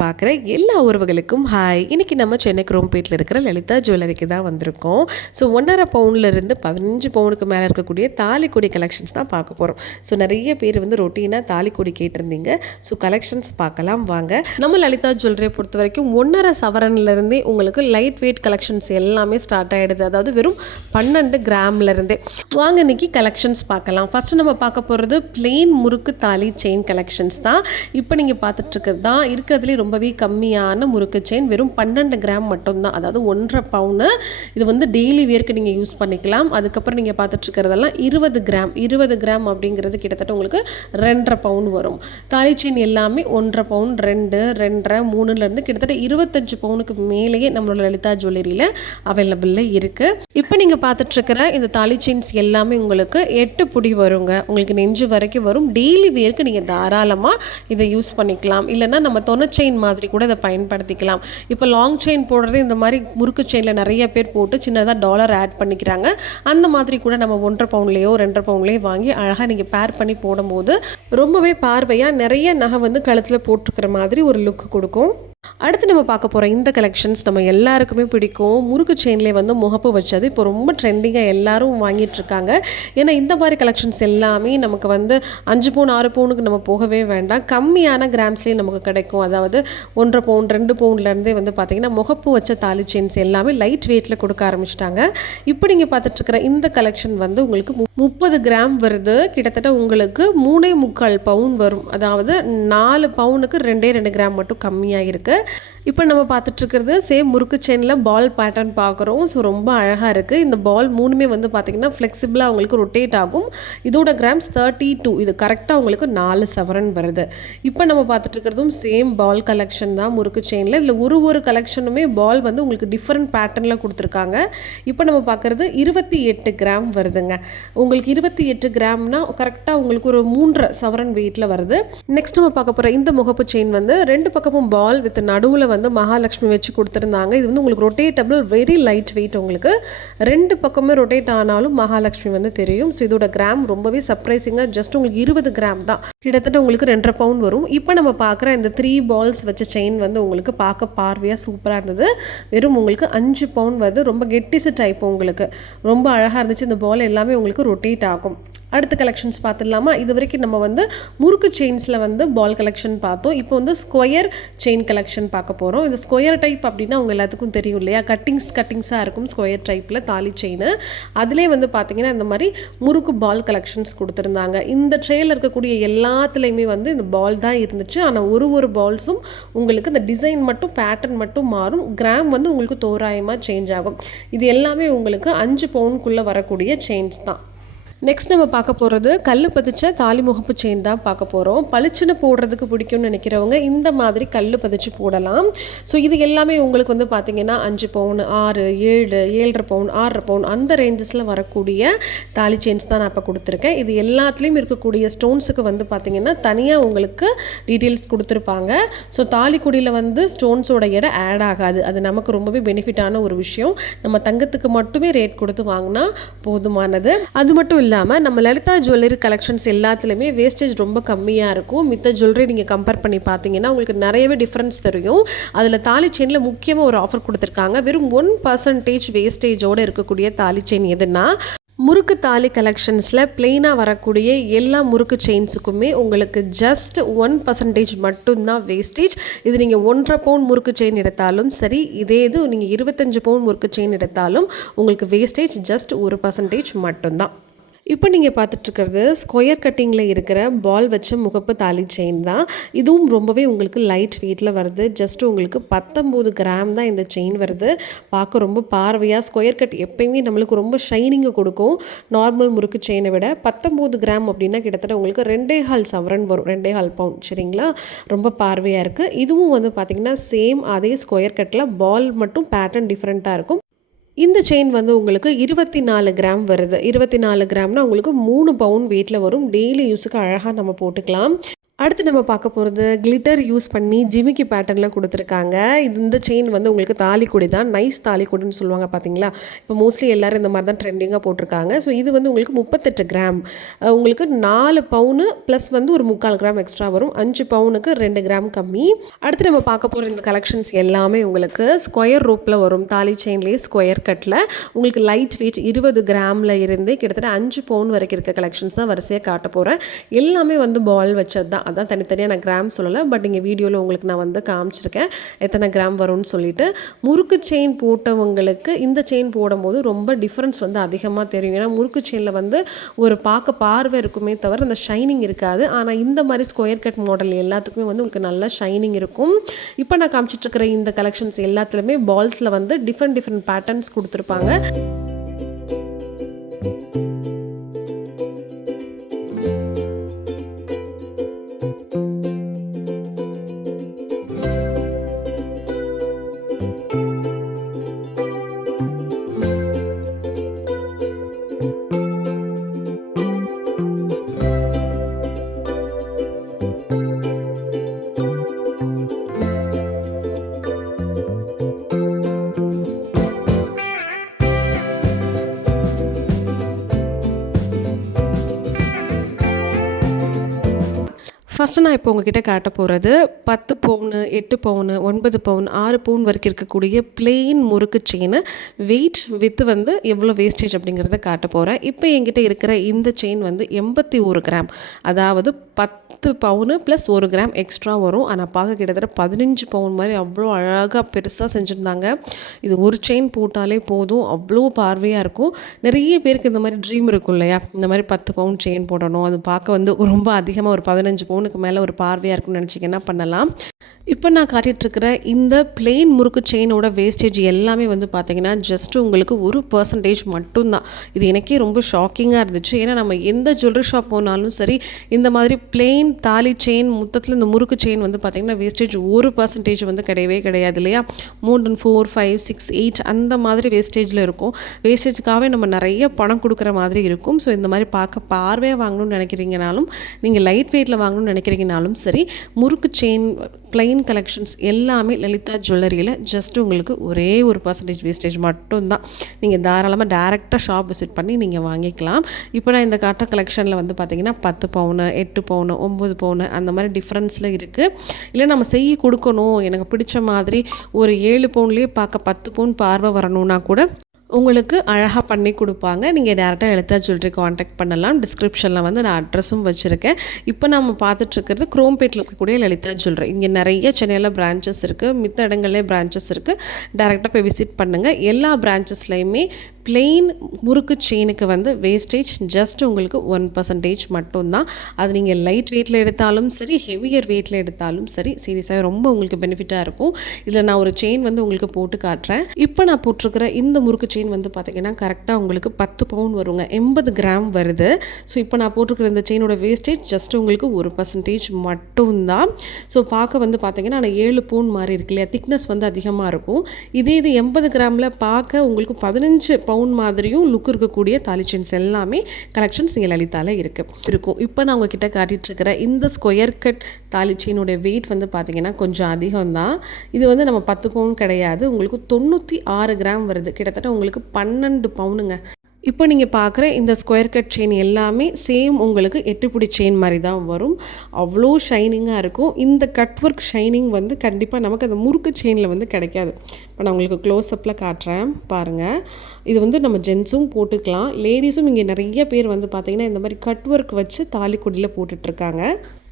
பார்க்குற எல்லா உறவுகளுக்கும் ஹாய். இன்றைக்கி நம்ம சென்னை குரோம்பேட்டில் இருக்கிற லலிதா ஜுவல்லரிக்கு தான் வந்திருக்கோம். ஸோ 1.5 பவுன்லேருந்து 15 பவுனுக்கு மேலே இருக்கக்கூடிய தாலிக்கொடி கலெக்ஷன்ஸ் தான் பார்க்க போகிறோம். ஸோ நிறைய பேர் வந்து ரொட்டீனாக தாலிக்கொடி கேட்டிருந்தீங்க. ஸோ கலெக்ஷன்ஸ் பார்க்கலாம் வாங்க. நம்ம லலிதா ஜுவல்லரியை பொறுத்த வரைக்கும் 1.5 சவரன்லேருந்தே உங்களுக்கு லைட் வெயிட் கலெக்ஷன்ஸ் எல்லாமே ஸ்டார்ட் ஆகிடுது. அதாவது வெறும் 12 கிராம்லேருந்தே. வாங்க இன்றைக்கி கலெக்ஷன்ஸ் பார்க்கலாம். ஃபஸ்ட்டு நம்ம பார்க்க போகிறது பிளெயின் முறுக்கு தாலி செயின் கலெக்ஷன்ஸ் தான். இப்போ நீங்கள் பார்த்துட்ருக்கிறது தான் இருக்கிறதுலே ரொம்பவே கம்மியான முறுக்கு செயின். வெறும் 12 கிராம் மட்டும்தான், அதாவது 1.5 பவுனு. இது வந்து டெய்லி வேர்க்கு நீங்கள் யூஸ் பண்ணிக்கலாம். அதுக்கப்புறம் நீங்கள் பார்த்துட்ருக்கிறதெல்லாம் 20 கிராம் அப்படிங்கிறது கிட்டத்தட்ட உங்களுக்கு 2.5 பவுன் வரும். தாலி செயின் எல்லாமே 1.5 பவுன், 2, 2.5, 3லேருந்து கிட்டத்தட்ட 25 பவுனுக்கு மேலேயே நம்மளோட லலிதா ஜுவல்லரியில் அவைலபிளில் இருக்குது. இப்போ நீங்கள் பார்த்துட்ருக்கிற இந்த தாலி செயின்ஸ் எல்லாமே உங்களுக்கு 8 புடி வருங்க. உங்களுக்கு நெஞ்சு வரைக்கும் வரும். டெய்லி வேர்க்கு நீங்கள் தாராளமாக இதை யூஸ் பண்ணிக்கலாம். இல்லைனா நம்ம தொனை செயின் மாதிரி கூட இதை பயன்படுத்திக்கலாம். இப்போ லாங் செயின் போடுறது இந்த மாதிரி முறுக்கு செயினில் நிறைய பேர் போட்டு சின்னதாக டாலர் ஆட் பண்ணிக்கிறாங்க. அந்த மாதிரி கூட நம்ம 1.5 பவுன்லேயோ 2.5 பவுன்லேயோ வாங்கி அழகாக நீங்கள் பேர் பண்ணி போடும்போது ரொம்பவே பார்வையாக நிறைய நகை வந்து கழுத்தில் போட்டுருக்கிற மாதிரி ஒரு லுக் கொடுக்கும். அடுத்து நம்ம பார்க்க போகிற இந்த கலெக்ஷன்ஸ் நம்ம எல்லாருக்குமே பிடிக்கும். முறுக்கு செயின்லேயே வந்து முகப்பு வச்சது இப்போ ரொம்ப ட்ரெண்டிங்காக எல்லாரும் வாங்கிட்டுருக்காங்க. ஏன்னா இந்த மாதிரி கலெக்ஷன்ஸ் எல்லாமே நமக்கு வந்து 5 பவுன் 6 பவுனுக்கு நம்ம போகவே வேண்டாம். கம்மியான கிராம்ஸ்லேயே நமக்கு கிடைக்கும். அதாவது 1.5 பவுன் 2 பவுன்லேருந்தே வந்து பார்த்திங்கன்னா முகப்பு வச்ச தாலி செயின்ஸ் எல்லாமே லைட் வெயிட்டில் கொடுக்க ஆரம்பிச்சிட்டாங்க. இப்போ நீங்கள் பார்த்துட்ருக்கிற இந்த கலெக்ஷன் வந்து உங்களுக்கு 30 கிராம் வருது. கிட்டத்தட்ட உங்களுக்கு 3.25 பவுன் வரும். அதாவது 4 பவுனுக்கு 2 கிராம் மட்டும் கம்மியாக இருக்குது. இப்போ நம்ம பார்த்துட்ருக்கிறது சேம் முறுக்கு செயினில் பால் பேட்டர்ன் பார்க்குறோம். ஸோ ரொம்ப அழகாக இருக்குது. இந்த பால் மூணுமே வந்து பார்த்திங்கன்னா ஃப்ளெக்சிபிளாக உங்களுக்கு ரொட்டேட் ஆகும். இதோட கிராம்ஸ் 32. இது கரெக்டாக உங்களுக்கு 4 சவரன் வருது. இப்போ நம்ம பார்த்துட்ருக்கிறதும் சேம் பால் கலெக்ஷன் தான் முறுக்கு செயினில். இதில் ஒரு கலெக்ஷனுமே பால் வந்து உங்களுக்கு டிஃப்ரெண்ட் பேட்டர்னில் கொடுத்துருக்காங்க. இப்போ நம்ம பார்க்குறது 28 கிராம் வருதுங்க. உங்களுக்கு 28 கிராம்னா கரெக்டாக உங்களுக்கு ஒரு 3.5 சவரன் வெயிட்டில் வருது. நெக்ஸ்ட் நம்ம பார்க்க போகிற இந்த முகப்பு செயின் வந்து 2 பக்கமும் பால் வித் நடுவில் வந்து மகாலட்சுமி வச்சு கொடுத்துருந்தாங்க. இது வந்து உங்களுக்கு ரொட்டேட்டபிள், வெரி லைட் வெயிட். உங்களுக்கு 2 பக்கமே ரொட்டேட் ஆனாலும் மகாலட்சுமி வந்து தெரியும். ஸோ இதோட கிராம் ரொம்பவே சர்ப்ரைசிங்காக ஜஸ்ட் உங்களுக்கு 20 கிராம் தான். கிட்டத்தட்ட உங்களுக்கு 2.5 பவுன் வரும். இப்போ நம்ம பார்க்குற இந்த 3 பால்ஸ் வச்ச செயின் வந்து உங்களுக்கு பார்க்க பார்வையாக சூப்பராக இருந்தது. வெறும் உங்களுக்கு 5 பவுன் வருது. ரொம்ப கெட்டிசு டைப். உங்களுக்கு ரொம்ப அழகாக இருந்துச்சு. இந்த பால் எல்லாமே உங்களுக்கு ரொட்டேட் ஆகும். அடுத்த கலெக்ஷன்ஸ் பார்த்துடலாமா? இது வரைக்கும் நம்ம வந்து முறுக்கு செயின்ஸில் வந்து பால் கலெக்ஷன் பார்த்தோம். இப்போ வந்து ஸ்கொயர் செயின் கலெக்ஷன் பார்க்க போகிறோம். இந்த ஸ்கொயர் டைப் அப்படின்னா அவங்க எல்லாத்துக்கும் தெரியும் இல்லையா? கட்டிங்ஸாக இருக்கும் ஸ்கொயர் டைப்பில் தாலி செயின். அதிலே வந்து பார்த்திங்கன்னா இந்த மாதிரி முறுக்கு பால் கலெக்ஷன்ஸ் கொடுத்துருந்தாங்க. இந்த ட்ரேயில் இருக்கக்கூடிய எல்லாத்துலேயுமே வந்து இந்த பால் தான் இருந்துச்சு. ஆனால் ஒரு பால்ஸும் உங்களுக்கு இந்த டிசைன் மட்டும் பேட்டர்ன் மட்டும் மாறும். கிராம் வந்து உங்களுக்கு தோராயமாக சேஞ்ச் ஆகும். இது எல்லாமே உங்களுக்கு 5 பவுனுக்குள்ளே வரக்கூடிய செயின்ஸ் தான். நெக்ஸ்ட் நம்ம பார்க்க போகிறது கல் பதிச்ச தாலி முகப்பு செயின் தான் பார்க்க போகிறோம். பளிச்சுன்னு போடுறதுக்கு பிடிக்கும்னு நினைக்கிறவங்க இந்த மாதிரி கல் பதிச்சு போடலாம். ஸோ இது எல்லாமே உங்களுக்கு வந்து பார்த்திங்கன்னா 5 பவுன், 6, 7, 7.5 பவுன், 6.5 பவுன் அந்த ரேஞ்சஸில் வரக்கூடிய தாலி செயின்ஸ் தான் நான் இப்போ கொடுத்துருக்கேன். இது எல்லாத்துலேயும் இருக்கக்கூடிய ஸ்டோன்ஸுக்கு வந்து பார்த்திங்கன்னா தனியாக உங்களுக்கு டீட்டெயில்ஸ் கொடுத்துருப்பாங்க. ஸோ தாலிக்குடியில் வந்து ஸ்டோன்ஸோட எடை ஆட் ஆகாது. அது நமக்கு ரொம்பவே பெனிஃபிட்டான ஒரு விஷயம். நம்ம தங்கத்துக்கு மட்டுமே ரேட் கொடுத்து வாங்கினா போதுமானது. அது மட்டும் இல்லாமல் நம்ம லலிதா ஜுவல்லரி கலெக்ஷன்ஸ் எல்லாத்துலேயுமே வேஸ்டேஜ் ரொம்ப கம்மியாக இருக்கும். மித்த ஜுவல்லரி நீங்கள் கம்பேர் பண்ணி பார்த்தீங்கன்னா உங்களுக்கு நிறையவே டிஃப்ரென்ஸ் தெரியும். அதில் தாலி செயினில் முக்கியமாக ஒரு ஆஃபர் கொடுத்துருக்காங்க. வெறும் 1% வேஸ்டேஜோடு இருக்கக்கூடிய தாலி செயின் எதுனா முறுக்கு தாலி கலெக்ஷன்ஸில் பிளெயினாக வரக்கூடிய எல்லா முறுக்கு செயின்ஸுக்குமே உங்களுக்கு ஜஸ்ட் 1% மட்டும்தான் வேஸ்டேஜ். இது நீங்கள் 1.5 பவுன் முறுக்கு செயின் எடுத்தாலும் சரி, இதே இது நீங்கள் 25 பவுன் முறுக்கு செயின் எடுத்தாலும் உங்களுக்கு வேஸ்டேஜ் ஜஸ்ட் 1% மட்டும்தான். இப்போ நீங்கள் பார்த்துட்ருக்கிறது ஸ்கொயர் கட்டிங்கில் இருக்கிற பால் வச்ச முகப்பு தாலி செயின் தான். இதுவும் ரொம்பவே உங்களுக்கு லைட் வெயிட்டில் வருது. ஜஸ்ட் உங்களுக்கு 19 கிராம் தான் இந்த செயின் வருது. பார்க்க ரொம்ப பார்வையாக ஸ்கொயர் கட் எப்பயுமே நம்மளுக்கு ரொம்ப ஷைனிங்கை கொடுக்கும் நார்மல் முறுக்கு செயினை விட. 19 கிராம் அப்படின்னா கிட்டத்தட்ட உங்களுக்கு 2.25 சவரன் வரும். 2.25 பவுன். சரிங்களா? ரொம்ப பார்வையாக இருக்குது. இதுவும் வந்து பார்த்திங்கன்னா சேம் அதே ஸ்கொயர் கட்டில் பால் மட்டும் பேட்டர்ன் டிஃப்ரெண்ட்டாக இருக்கும். இந்த செயின் வந்து உங்களுக்கு 24 கிராம் வருது. 24 கிராம்னா உங்களுக்கு 3 பவுன் வெயிட்டில் வரும். டெய்லி யூஸுக்கு அழகாக நம்ம போட்டுக்கலாம். அடுத்து நம்ம பார்க்க போகிறது கிளிட்டர் யூஸ் பண்ணி ஜிமிக்கி பேட்டர்னில் கொடுத்துருக்காங்க. இந்த செயின் வந்து உங்களுக்கு தாலிக்கொடி தான், நைஸ் தாலிக்கொடின்னு சொல்லுவாங்க பார்த்தீங்களா. இப்போ மோஸ்ட்லி எல்லோரும் இந்த மாதிரி தான் ட்ரெண்டிங்காக போட்டிருக்காங்க. ஸோ இது வந்து உங்களுக்கு 38 கிராம், உங்களுக்கு 4 பவுனு ப்ளஸ் வந்து ஒரு 3/4 கிராம் எக்ஸ்ட்ரா வரும். 5 பவுனுக்கு 2 கிராம் கம்மி. அடுத்து நம்ம பார்க்க போகிற இந்த கலெக்ஷன்ஸ் எல்லாமே உங்களுக்கு ஸ்கொயர் ரோப்பில் வரும். தாலி செயின்லேயே ஸ்கொயர் கட்டில் உங்களுக்கு லைட் வெயிட் 20 கிராமில் இருந்து கிட்டத்தட்ட 5 பவுன் வரைக்கும் இருக்க கலெக்ஷன்ஸ் தான் வரிசையாக காட்ட போகிறேன். எல்லாமே வந்து பால் வச்சது தான், அதான் தனித்தனியாக நான் கிராம் சொல்லலை. பட் இங்கே வீடியோவில் உங்களுக்கு நான் வந்து காமிச்சிருக்கேன் எத்தனை கிராம் வரும்னு சொல்லிட்டு. முறுக்கு செயின் போட்டவங்களுக்கு இந்த செயின் போடும்போது ரொம்ப டிஃப்ரென்ஸ் வந்து அதிகமாக தெரியும். ஏன்னா முறுக்கு செயினில் வந்து ஒரு பார்க்க பார்வை இருக்குமே தவிர அந்த ஷைனிங் இருக்காது. ஆனால் இந்த மாதிரி ஸ்கொயர் கட் மாடல் எல்லாத்துக்குமே வந்து உங்களுக்கு நல்லா ஷைனிங் இருக்கும். இப்போ நான் காமிச்சிட்ருக்கிற இந்த கலெக்ஷன்ஸ் எல்லாத்துலேயுமே பால்ஸில் வந்து டிஃப்ரெண்ட் பேட்டர்ன்ஸ் கொடுத்துருப்பாங்க. ஃபஸ்ட்டு நான் இப்போ உங்ககிட்ட காட்ட போகிறது 10 பவுனு, 8 பவுனு, 9 பவுன், 6 பவுன் வரைக்கும் இருக்கக்கூடிய பிளெயின் முறுக்கு செயின் வெயிட் வித் வந்து எவ்வளோ வேஸ்டேஜ் அப்படிங்கிறத காட்ட போகிறேன். இப்போ என்கிட்ட இருக்கிற இந்த செயின் வந்து 81 கிராம், அதாவது 10 பவுனு ப்ளஸ் 1 கிராம் எக்ஸ்ட்ரா வரும். ஆனால் பார்க்க கிட்டத்தட்ட 15 பவுன் மாதிரி அவ்வளோ அழகாக பெருசாக செஞ்சுருந்தாங்க. இது ஒரு செயின் போட்டாலே போதும், அவ்வளோ பார்வையாக இருக்கும். நிறைய பேருக்கு இந்த மாதிரி ட்ரீம் இருக்கும் இல்லையா, இந்த மாதிரி 10 பவுன் செயின் போடணும், அது பார்க்க வந்து ரொம்ப அதிகமாக ஒரு 15 பவுனுக்கு மேலே ஒரு பார்வையாக இருக்கும்னு நினச்சிங்கன்னா பண்ணலாம். இப்போ நான் காட்டிகிட்ருக்கிற இந்த பிளெயின் முறுக்கு செயினோட வேஸ்டேஜ் எல்லாமே வந்து பார்த்திங்கன்னா ஜஸ்ட் உங்களுக்கு 1% மட்டும்தான். இது எனக்கே ரொம்ப ஷாக்கிங்காக இருந்துச்சு. ஏன்னா நம்ம எந்த ஜுவல்லரி ஷாப் போனாலும் சரி, இந்த மாதிரி பிளெயின் தாலி செயின் மொத்தத்தில் இந்த முறுக்கு செயின் வந்து பார்த்திங்கன்னா வேஸ்டேஜ் 1% வந்து கிடையவே கிடையாது இல்லையா. 3, 4, 5, 6, 8 அந்த மாதிரி வேஸ்டேஜில் இருக்கும். வேஸ்டேஜுக்காகவே நம்ம நிறைய பணம் கொடுக்குற மாதிரி இருக்கும். ஸோ இந்த மாதிரி பார்க்க பார்வையாக வாங்கணும்னு நினைக்கிறீங்கனாலும், நீங்கள் லைட் வெயிட்டில் வாங்கணும்னு நினைக்கிறீங்கனாலும் சரி, முறுக்கு செயின் பிளைன் கலெக்ஷன்ஸ் எல்லாமே லலிதா ஜுவல்லரியில் ஜஸ்ட் உங்களுக்கு ஒரே 1% வேஸ்டேஜ் மட்டும்தான். நீங்கள் தாராளமாக டேரெக்டாக ஷாப் விசிட் பண்ணி நீங்கள் வாங்கிக்கலாம். இப்போ நான் இந்த காட்டுற கலெக்ஷனில் வந்து பார்த்திங்கன்னா 10 பவுனு, 8 பவுனு, 9 பவுனு அந்த மாதிரி டிஃப்ரென்ஸில் இருக்குது. இல்லை நம்ம செய்ய கொடுக்கணும், எனக்கு பிடிச்ச மாதிரி ஒரு 7 பவுன்லேயே பார்க்க 10 பவுன் பார்வை வரணுன்னா கூட உங்களுக்கு அழகாக பண்ணி கொடுப்பாங்க. நீங்கள் டேரெக்டாக லலிதா ஜுவல்லரி காண்டாக்ட் பண்ணலாம். டிஸ்கிரிப்ஷனில் வந்து நான் அட்ரஸும் வச்சுருக்கேன். இப்போ நம்ம பார்த்துட்ருக்கிறது குரோம்பேட்டில் இருக்கக்கூடிய லலிதா ஜுவல்லரி. இங்கே நிறைய சென்னையில் பிரான்ச்சஸ் இருக்குது, மித்த இடங்கள்லேயே பிரான்ச்சஸ் இருக்குது. டேரெக்டாக போய் விசிட் பண்ணுங்கள். எல்லா பிரான்ச்சஸ்லையுமே பிளெயின் முறுக்கு செயினுக்கு வந்து வேஸ்டேஜ் ஜஸ்ட் உங்களுக்கு 1% மட்டும்தான். அது நீங்கள் லைட் வெயிட்டில் எடுத்தாலும் சரி, ஹெவியர் வெயிட்டில் எடுத்தாலும் சரி, சீரியஸாக ரொம்ப உங்களுக்கு பெனிஃபிட்டாக இருக்கும். இதில் நான் ஒரு செயின் வந்து உங்களுக்கு போட்டு காட்டுறேன். இப்போ நான் போட்டிருக்கிற இந்த முறுக்கு செயின் வந்து பார்த்திங்கன்னா கரெக்டாக உங்களுக்கு 10 பவுன் வருங்க, 80 கிராம் வருது. ஸோ இப்போ நான் போட்டிருக்கிற இந்த செயினோட வேஸ்டேஜ் ஜஸ்ட் உங்களுக்கு 1% மட்டும்தான். ஸோ பார்க்க வந்து பார்த்திங்கன்னா நான் 7 பவுன் மாதிரி இருக்கு இல்லையா, திக்னஸ் வந்து அதிகமாக இருக்கும். இது 80 கிராமில் பார்க்க உங்களுக்கு 15 பவுன் மாதிரியும் லுக் இருக்கக்கூடிய தாலி செயின்ஸ் எல்லாமே கலெக்ஷன்ஸ் இங்கே லலிதாவில் இருக்கும். இப்போ நான் உங்ககிட்ட காட்டிகிட்ருக்கிற இந்த ஸ்கொயர் கட் தாலி செயினோட வெயிட் வந்து பார்த்திங்கன்னா கொஞ்சம் அதிகம் தான். இது வந்து நம்ம 10 பவுன் கிடையாது, உங்களுக்கு 96 கிராம் வருது. கிட்டத்தட்ட உங்களுக்கு 12 பவுனுங்க. இப்போ நீங்கள் பார்க்குற இந்த ஸ்கொயர் கட் செயின் எல்லாமே சேம் உங்களுக்கு 8 பிடி செயின் மாதிரி தான் வரும். அவ்வளோ ஷைனிங்காக இருக்கும். இந்த கட் ஒர்க் ஷைனிங் வந்து கண்டிப்பாக நமக்கு அந்த முறுக்கு செயினில் வந்து கிடைக்காது. இப்போ நான் உங்களுக்கு க்ளோஸ்அப்பில் காட்டுறேன் பாருங்கள். இது வந்து நம்ம ஜென்ஸும் போட்டுக்கலாம், லேடிஸும் இங்கே நிறைய பேர் வந்து பார்த்திங்கன்னா இந்த மாதிரி கட் ஒர்க் வச்சு தாலிக்கொடியில் போட்டுட்ருக்காங்க.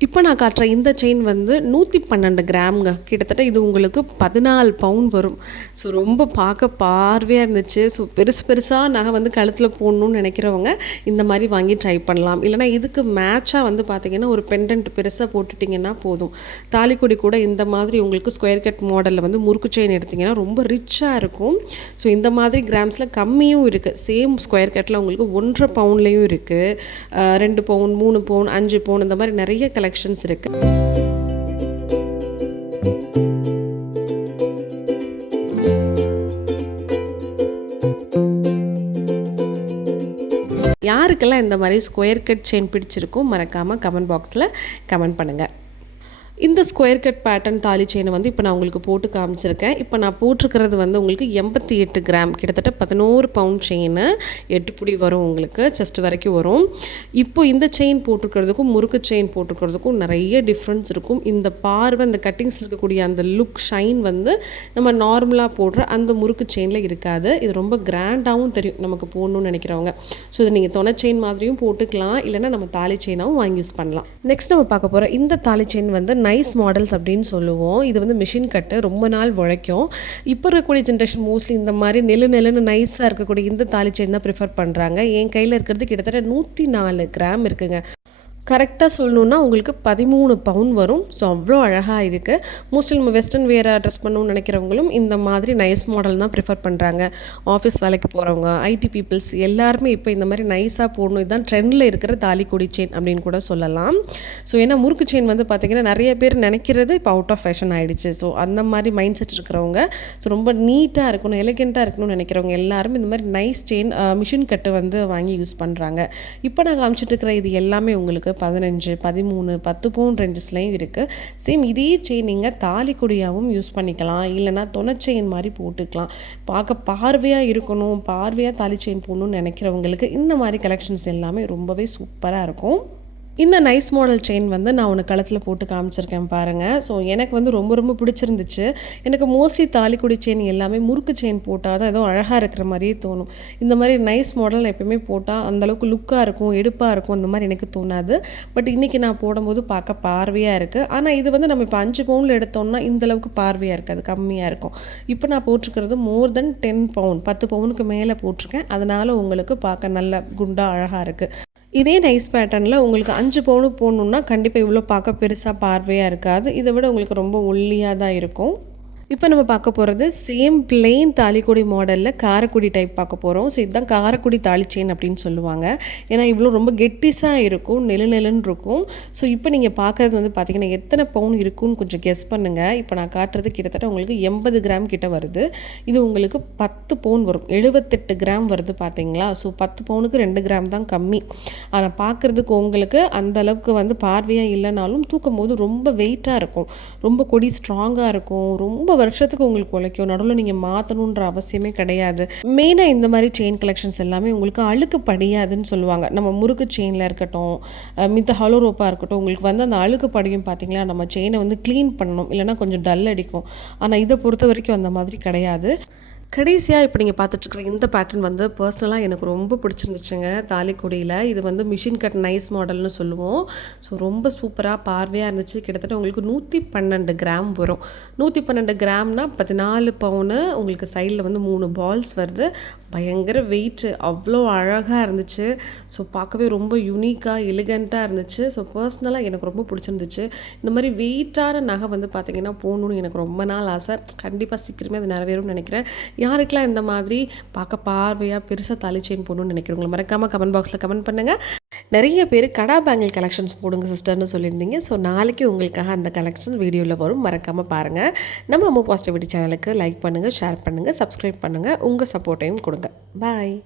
இப்போ நான் காட்டுற இந்த செயின் வந்து 112 கிராம்ங்க. கிட்டத்தட்ட இது உங்களுக்கு 14 பவுன் வரும். ஸோ ரொம்ப பார்க்க பார்வையாக இருந்துச்சு. ஸோ பெருசாக நகை வந்து கழுத்தில் போடணும்னு நினைக்கிறவங்க இந்த மாதிரி வாங்கி ட்ரை பண்ணலாம். இல்லைனா இதுக்கு மேட்சாக வந்து பார்த்திங்கன்னா ஒரு பெண்டன்ட் பெருசாக போட்டுட்டிங்கன்னா போதும். தாலிக்கொடி கூட இந்த மாதிரி உங்களுக்கு ஸ்கொயர் கட் மாடலில் வந்து முறுக்கு செயின் எடுத்திங்கன்னா ரொம்ப ரிச்சாக இருக்கும். ஸோ இந்த மாதிரி கிராம்ஸில் கம்மியும் இருக்குது. சேம் ஸ்கொயர் கட்டில் உங்களுக்கு 1.5 பவுன்லேயும் இருக்குது, 2 பவுன், 3 பவுன், 5 பவுன் இந்த மாதிரி நிறைய கலெக்ஷன்ஸ் இருக்குது. யாருக்கெல்லாம் இந்த மாதிரி ஸ்கொயர் கட் செயின் பிடிச்சிருக்கும் மறக்காமல் கமெண்ட் பாக்ஸில் கமெண்ட் பண்ணுங்கள். இந்த ஸ்கொயர் கட் பேட்டர்ன் தாலி செயினை வந்து இப்போ நான் உங்களுக்கு போட்டு காமிச்சிருக்கேன். இப்போ நான் போட்டிருக்கிறது வந்து உங்களுக்கு 88 கிராம், கிட்டத்தட்ட 11 பவுண்ட் செயின், 8 புடி வரும் உங்களுக்கு, செஸ்ட் வரைக்கும் வரும். இப்போ இந்த செயின் போட்டிருக்கிறதுக்கும் முறுக்கு செயின் போட்டிருக்கிறதுக்கும் நிறைய டிஃப்ரென்ஸ் இருக்கும். இந்த பார்வை, இந்த கட்டிங்ஸ் இருக்கக்கூடிய அந்த லுக் ஷைன் வந்து நம்ம நார்மலாக போடுற அந்த முறுக்கு செயினில் இருக்காது. இது ரொம்ப கிராண்டாகவும் தெரியும் நமக்கு போடணும்னு நினைக்கிறவங்க. ஸோ இதை நீங்கள் தொலை செயின் மாதிரியும் போட்டுக்கலாம், இல்லைனா நம்ம தாலி செயினாகவும் வாங்கி யூஸ் பண்ணலாம். நெக்ஸ்ட் நம்ம பார்க்க போகிற இந்த தாலி செயின் வந்து நைஸ் மாடல்ஸ் அப்படின்னு சொல்லுவோம். இது வந்து மிஷின் கட்டு, ரொம்ப நாள் உழைக்கும். இப்போ இருக்கக்கூடிய ஜென்ரேஷன் மோஸ்ட்லி இந்த மாதிரி நெல்லுன்னு நைஸாக இருக்கக்கூடிய இந்த தாலி செயின் தான் ப்ரிஃபர் பண்ணுறாங்க. என் கையில் இருக்கிறது கிட்டத்தட்ட 104 கிராம் இருக்குங்க. கரெக்டாக சொல்லணுன்னா உங்களுக்கு 13 பவுன் வரும். ஸோ அவ்வளோ அழகாக இருக்குது. மோஸ்ட்லி நம்ம வெஸ்டர்ன் வேராக ட்ரெஸ் பண்ணணும்னு நினைக்கிறவங்களும் இந்த மாதிரி நைஸ் மாடல் தான் ப்ரிஃபர் பண்ணுறாங்க. ஆஃபீஸ் வேலைக்கு போகிறவங்க, ஐடி பீப்புள்ஸ் எல்லாருமே இப்போ இந்த மாதிரி நைஸாக போடணும். இதுதான் ட்ரெண்டில் இருக்கிற தாலிக்கொடி செயின் அப்படின்னு கூட சொல்லலாம். ஸோ ஏன்னா முறுக்கு செயின் வந்து பார்த்திங்கன்னா நிறைய பேர் நினைக்கிறது இப்போ அவுட் ஆஃப் ஃபேஷன் ஆகிடுச்சு. ஸோ அந்த மாதிரி மைண்ட் செட் இருக்கிறவங்க, ஸோ ரொம்ப நீட்டாக இருக்கணும், எலிகெண்ட்டாக இருக்கணும்னு நினைக்கிறவங்க எல்லாரும் இந்த மாதிரி நைஸ் செயின் மிஷின் கட்டு வந்து வாங்கி யூஸ் பண்ணுறாங்க. இப்போ நான் காமிச்சிட்டு இருக்கிற இது எல்லாமே உங்களுக்கு 15, 13, 10 பவுன் ரேஞ்சஸ்லையும் இருக்குது. சேம் இதே செயின் நீங்கள் தாலி கொடியாகவும் யூஸ் பண்ணிக்கலாம், இல்லைனா தொலை செயின் மாதிரி போட்டுக்கலாம். பார்க்க பார்வையாக இருக்கணும், பார்வையாக தாலி செயின் போடணும்னு நினைக்கிறவங்களுக்கு இந்த மாதிரி கலெக்ஷன்ஸ் எல்லாமே ரொம்பவே சூப்பராக இருக்கும். இந்த நைஸ் மாடல் செயின் வந்து நான் ஒன்று கழுத்தில் போட்டு காமிச்சிருக்கேன் பாருங்கள். ஸோ எனக்கு வந்து ரொம்ப பிடிச்சிருந்துச்சு. எனக்கு மோஸ்ட்லி தாலிக்கொடி செயின் எல்லாமே முறுக்கு செயின் போட்டால் தான் ஏதோ அழகாக இருக்கிற மாதிரியே தோணும். இந்த மாதிரி நைஸ் மாடல் எப்பயுமே போட்டால் அந்தளவுக்கு லுக்காக இருக்கும், எடுப்பாக இருக்கும், இந்த மாதிரி எனக்கு தோணாது. பட் இன்றைக்கி நான் போடும்போது பார்க்க பார்வையாக இருக்குது. ஆனால் இது வந்து நம்ம இப்போ 5 பவுனில் எடுத்தோம்னா இந்தளவுக்கு பார்வையாக இருக்காது, கம்மியாக இருக்கும். இப்போ நான் போட்டிருக்கிறது மோர் தென் 10 பவுன், 10 பவுனுக்கு மேலே போட்டிருக்கேன். அதனால் உங்களுக்கு பார்க்க நல்ல குண்டாக அழகாக இருக்குது. இதே நைஸ் பேட்டர்னில் உங்களுக்கு 5 பவுனு போடணுன்னா கண்டிப்பாக இவ்வளோ பார்க்க பெருசாக பார்வையாக இருக்காது. இதை விட உங்களுக்கு ரொம்ப ஒல்லியாக தான் இருக்கும். இப்போ நம்ம பார்க்க போகிறது சேம் பிளெயின் தாலிக்கொடி மாடலில் காரக்குடி டைப் பார்க்க போகிறோம். ஸோ இதுதான் காரக்குடி தாலி செயின் அப்படின்னு சொல்லுவாங்க. ஏன்னா இவ்வளோ ரொம்ப கெட்டிஸாக இருக்கும், நெலுன்னு இருக்கும். ஸோ இப்போ நீங்கள் பார்க்குறது வந்து பார்த்திங்கன்னா எத்தனை பவுன் இருக்குன்னு கொஞ்சம் கெஸ் பண்ணுங்கள். இப்போ நான் காட்டுறது கிட்டத்தட்ட உங்களுக்கு 80 கிராம் கிட்ட வருது. இது உங்களுக்கு 10 பவுன் வரும், 78 கிராம் வருது பார்த்தீங்களா. ஸோ 10 பவுனுக்கு 2 கிராம் தான் கம்மி. ஆனால் பார்க்குறதுக்கு உங்களுக்கு அந்த அளவுக்கு வந்து பார்வையாக இல்லைனாலும் தூக்கும் போது ரொம்ப வெயிட்டாக இருக்கும், ரொம்ப கொடி ஸ்ட்ராங்காக இருக்கும், ரொம்ப வருஷத்துக்கு உங்களுக்கு உழைக்கும். நடுவில் நீங்கள் மாற்றணுன்ற அவசியமே கிடையாது. மெயினாக இந்த மாதிரி செயின் கலெக்ஷன்ஸ் எல்லாமே உங்களுக்கு அழுக்கு படியாதுன்னு சொல்லுவாங்க. நம்ம முறுக்கு செயினில் இருக்கட்டும், மித்த ஹாலோ ரோப்பாக இருக்கட்டும், உங்களுக்கு வந்து அந்த அழுக்கு படியும் பார்த்தீங்களா, நம்ம செயினை வந்து க்ளீன் பண்ணணும், இல்லைனா கொஞ்சம் டல் அடிக்கும். ஆனால் இதை பொறுத்த வரைக்கும் அந்த மாதிரி கிடையாது. கடைசியாக இப்போ நீங்கள் பார்த்துட்ருக்குற இந்த பேட்டர்ன் வந்து பர்சனலாக எனக்கு ரொம்ப பிடிச்சிருந்துச்சுங்க தாலிக்கொடியில். இது வந்து மிஷின் கட் நைஸ் மாடல்னு சொல்லுவோம். ஸோ ரொம்ப சூப்பராக பார்வையாக இருந்துச்சு. கிட்டத்தட்ட உங்களுக்கு 112 கிராம் வரும். 112 கிராம்னா 14 பவுனு. உங்களுக்கு சைடில் வந்து 3 பால்ஸ் வருது. பயங்கர வெயிட்டு, அவ்வளோ அழகாக இருந்துச்சு. ஸோ பார்க்கவே ரொம்ப யூனிக்காக எலிகண்ட்டாக இருந்துச்சு. ஸோ பர்சனலாக எனக்கு ரொம்ப பிடிச்சிருந்துச்சு. இந்த மாதிரி வெயிட்டான நகை வந்து பார்த்திங்கன்னா போகணுன்னு எனக்கு ரொம்ப நாள் ஆசை. கண்டிப்பாக சீக்கிரமே அது நிறைவேறும்னு நினைக்கிறேன். யாருக்கெல்லாம் இந்த மாதிரி பார்க்க பார்வையாக பெருசாக தாலி செயின் போடணும்னு நினைக்கிறவங்களை மறக்காமல் கமெண்ட் பாக்ஸில் கமெண்ட் பண்ணுங்கள். நிறைய பேர் கடா பேங்கிள் கலெக்ஷன்ஸ் போடுங்க சிஸ்டர்னு சொல்லியிருந்தீங்க. ஸோ நாளைக்கு உங்களுக்காக அந்த கலெக்ஷன் வீடியோவில் வரும், மறக்காமல் பாருங்கள். நம்ம அம்மு பாசிட்டிவிட்டி சேனலுக்கு லைக் பண்ணுங்கள், ஷேர் பண்ணுங்கள், சப்ஸ்கிரைப் பண்ணுங்கள். உங்கள் சப்போர்ட்டையும் கொடுங்க. பாய்.